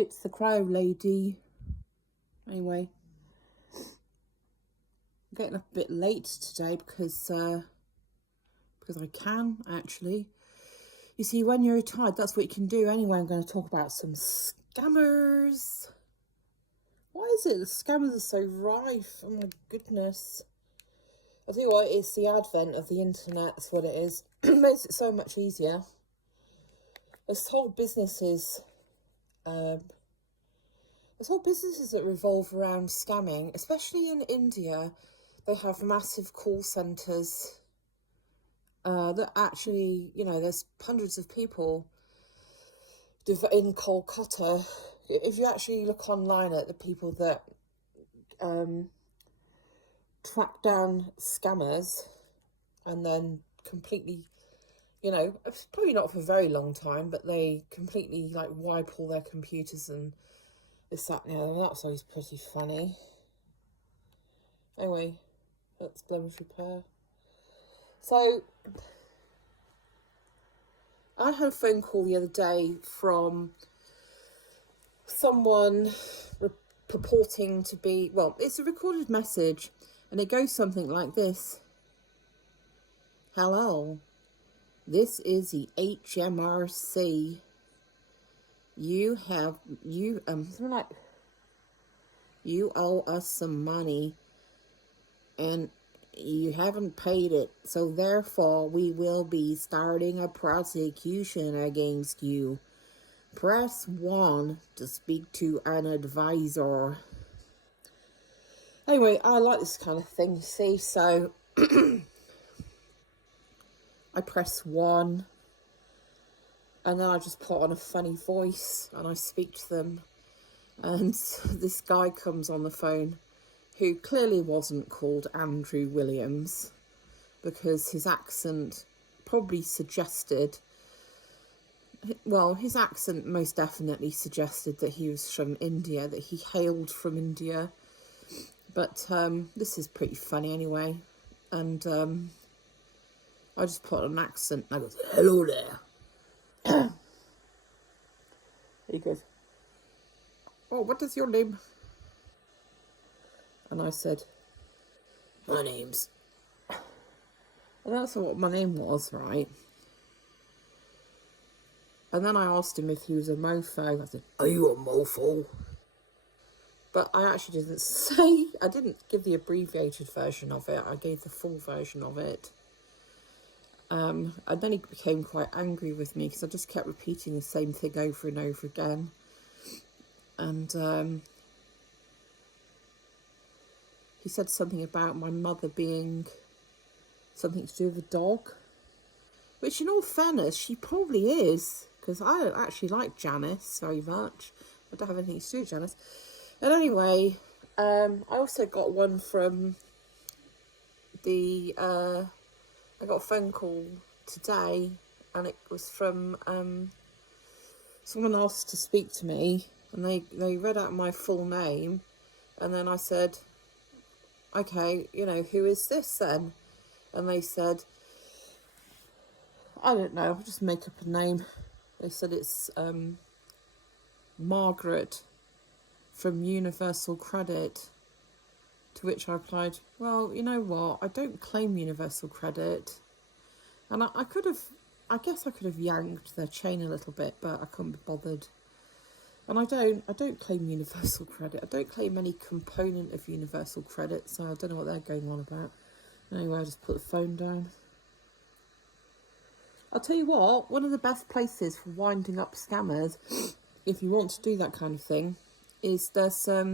It's the Cryo lady. Anyway, I'm getting up a bit late today because I can, actually. You see, when you're retired, that's what you can do. Anyway, I'm going to talk about some scammers. Why is it the scammers are so rife? Oh my goodness. I'll tell you what, it's the advent of the internet. That's what it is. It makes it so much easier. There's whole businesses that revolve around scamming, especially in India. They have massive call centres that actually, there's hundreds of people in Kolkata. If you actually look online at the people that track down scammers and then completely, probably not for a very long time, but they completely wipe all their computers and this, that, and the other. That's always pretty funny. Anyway, that's blemish repair. So, I had a phone call the other day from someone purporting to be, it's a recorded message, and it goes something like this. Hello, this is the HMRC. You owe us some money, and you haven't paid it, so therefore we will be starting a prosecution against you. Press 1 to speak to an advisor. Anyway, I like this kind of thing, you see, so I press 1, and then I just put on a funny voice, and I speak to them, and this guy comes on the phone, who clearly wasn't called Andrew Williams, because his accent probably suggested, his accent most definitely suggested that he was from India, that he hailed from India. But this is pretty funny anyway. And I just put on an accent and I goes, hello there. He goes, oh, what is your name? And I said, my name's... And that's what my name was, right? And then I asked him if he was a mofo. I said, are you a mofo? But I actually didn't say, I didn't give the abbreviated version of it. I gave the full version of it. And then he became quite angry with me because I just kept repeating the same thing over and over again. And he said something about my mother being something to do with a dog. Which, in all fairness, she probably is. Because I don't actually like Janice very much. I don't have anything to do with Janice. And anyway, I also got one from I got a phone call today, and it was from someone asked to speak to me, and they read out my full name, and then I said, okay, who is this then? And they said, I don't know, I'll just make up a name. They said it's Margaret from Universal Credit. To which I replied, well, you know what, I don't claim Universal Credit. And I guess I could have yanked their chain a little bit, but I couldn't be bothered. And I don't claim Universal Credit. I don't claim any component of Universal Credit, so I don't know what they're going on about. Anyway, I just put the phone down. I'll tell you what, one of the best places for winding up scammers, if you want to do that kind of thing, is there's a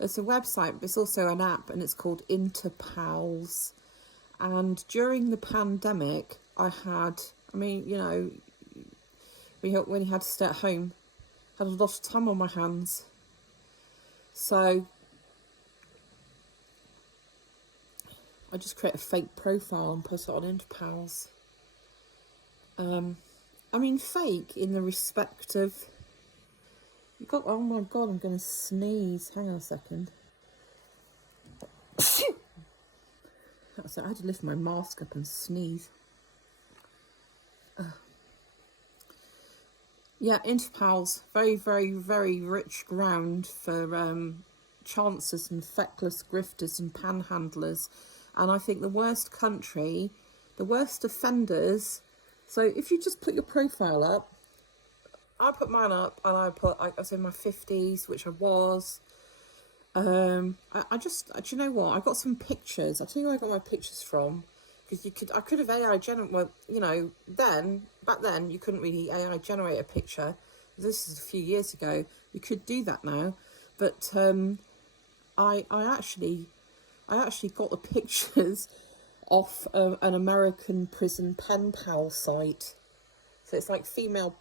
website, but it's also an app, and it's called Interpals. And during the pandemic, when you had to stay at home, had a lot of time on my hands. So I just create a fake profile and post it on Interpals. Fake in the respect of... oh my god, I'm going to sneeze. Hang on a second. So I had to lift my mask up and sneeze. Yeah, Interpals, very, very, very rich ground for chancers and feckless grifters and panhandlers. And I think the worst country, the worst offenders. So if you just put your profile up, I put mine up and I put, I was in my 50s, which I was. I just, do you know what? I got some pictures. I'll tell you where I got my pictures from. Because I could have AI generate, well, you know, back then, you couldn't really AI generate a picture. This is a few years ago. You could do that now. But I actually got the pictures off an American prison pen pal site. So it's like female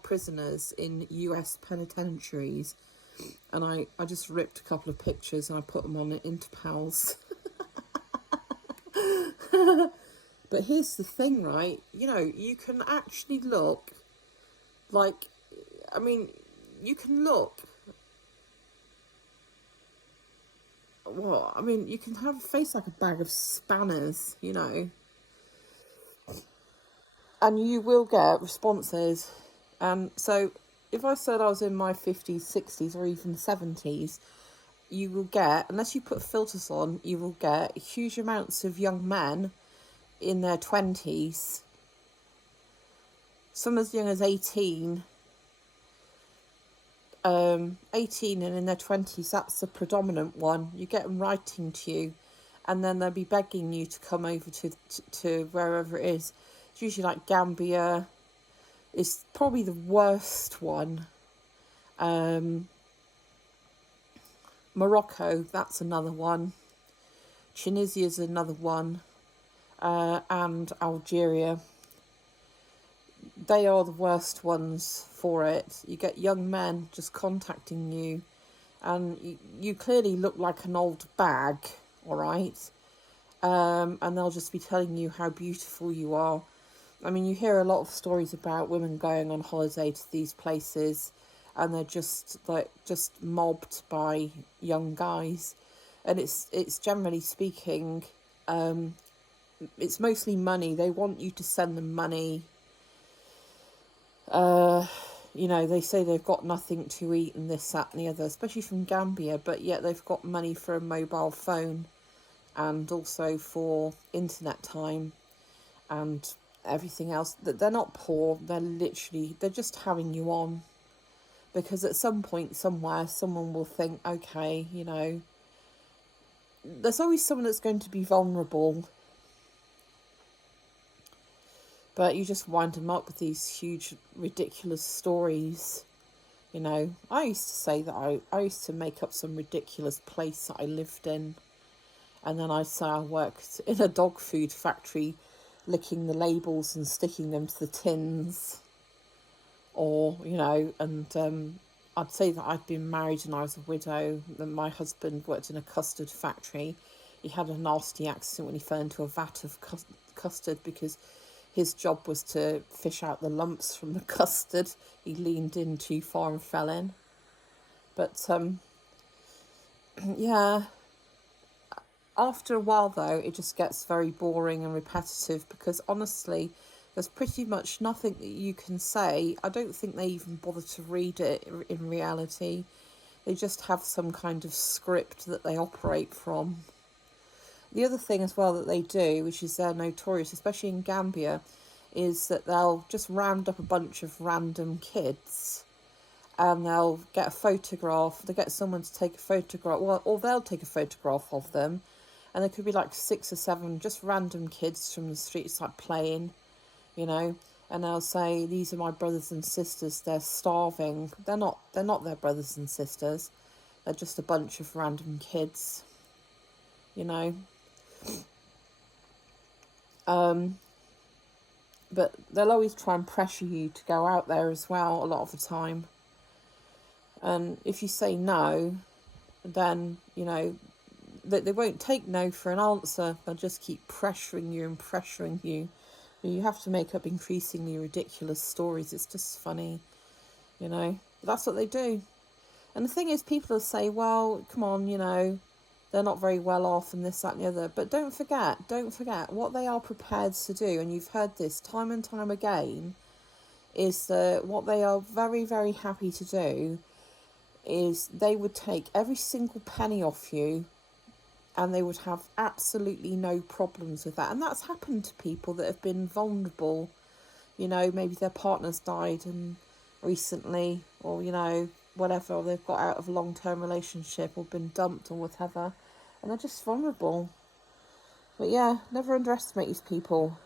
prisoners in US penitentiaries. And I just ripped a couple of pictures and I put them on Interpals. But here's the thing, right? You know, you can actually look like, I mean, you can look, well, I mean, you can have a face like a bag of spanners, you know, and you will get responses. And so if I said I was in my 50s, 60s, or even 70s, you will get, unless you put filters on, you will get huge amounts of young men in their 20s, some as young as 18, 18 and in their 20s. That's the predominant one. You get them writing to you, and then they'll be begging you to come over to wherever it is. It's usually like Gambia is probably the worst one. Morocco, that's another one. Tunisia is another one. And Algeria. They are the worst ones for it. You get young men just contacting you, and you clearly look like an old bag, all right? And they'll just be telling you how beautiful you are. I mean, you hear a lot of stories about women going on holiday to these places, and they're just mobbed by young guys, and it's generally speaking, it's mostly money. They want you to send them money. You know, they say they've got nothing to eat and this, that and the other, especially from Gambia, but yet they've got money for a mobile phone and also for internet time and everything else. That they're not poor, they're just having you on, because at some point somewhere someone will think, okay, you know, there's always someone that's going to be vulnerable. But you just wind them up with these huge, ridiculous stories. You know, I used to say that I used to make up some ridiculous place that I lived in. And then I'd say I worked in a dog food factory, licking the labels and sticking them to the tins. Or, you know, and I'd say that I'd been married and I was a widow. And my husband worked in a custard factory. He had a nasty accident when he fell into a vat of custard because his job was to fish out the lumps from the custard. He leaned in too far and fell in. But, yeah. After a while, though, it just gets very boring and repetitive because, honestly, there's pretty much nothing that you can say. I don't think they even bother to read it in reality. They just have some kind of script that they operate from. The other thing as well that they do, which is they're notorious, especially in Gambia, is that they'll just round up a bunch of random kids and they'll get a photograph. They get someone to take a photograph, or they'll take a photograph of them. And there could be like 6 or 7 just random kids from the streets like playing, you know. And they'll say, these are my brothers and sisters, they're starving. They're not their brothers and sisters. They're just a bunch of random kids, you know. But they'll always try and pressure you to go out there as well a lot of the time. And if you say no, then, you know, they won't take no for an answer. They'll just keep pressuring you and pressuring you. You have to make up increasingly ridiculous stories. It's just funny, you know. But that's what they do. And the thing is, people will say, well, come on, you know, they're not very well off and this, that and the other. But don't forget what they are prepared to do, and you've heard this time and time again, is that what they are very, very happy to do is they would take every single penny off you, and they would have absolutely no problems with that. And that's happened to people that have been vulnerable. You know, maybe their partner's died and recently, or, you know, whatever, or they've got out of a long-term relationship or been dumped or whatever, and they're just vulnerable. But yeah, never underestimate these people.